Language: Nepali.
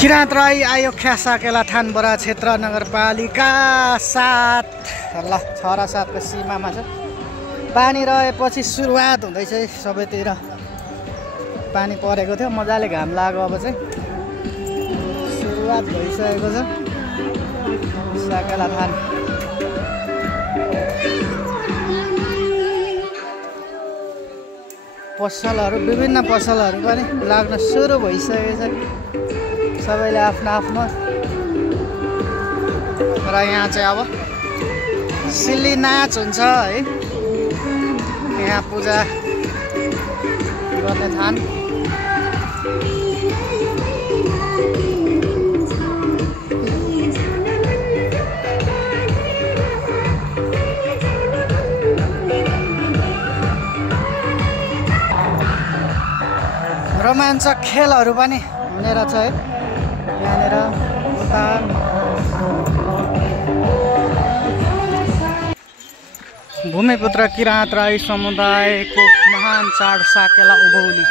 किराँत राई आयोख्या साकेला थानबरा क्षेत्र नगरपालिका 7 ल 6 र 7 को सीमामा छ। पानी रहेपछि सुरुवात हुँदैछ सबैतिर। पानी परेको थियो, मजाले घाम लाग्यो, अब चाहिँ सुरुवात भइसकेको छ साकेला थान। पसलहरू, विभिन्न पसलहरू पनि लाग्न सुरु भइसकेको छ। सबैले आफ्नो आफ्नो। र यहाँ चाहिँ अब सिल्ली नाच हुन्छ है। यहाँ पूजा गर्ने थान। रोमाञ्चक खेलहरू पनि हुने रहेछ है यहाँनिर। भूमिपुत्र किराँत राई समुदायको महान चाड साकेला उभौली।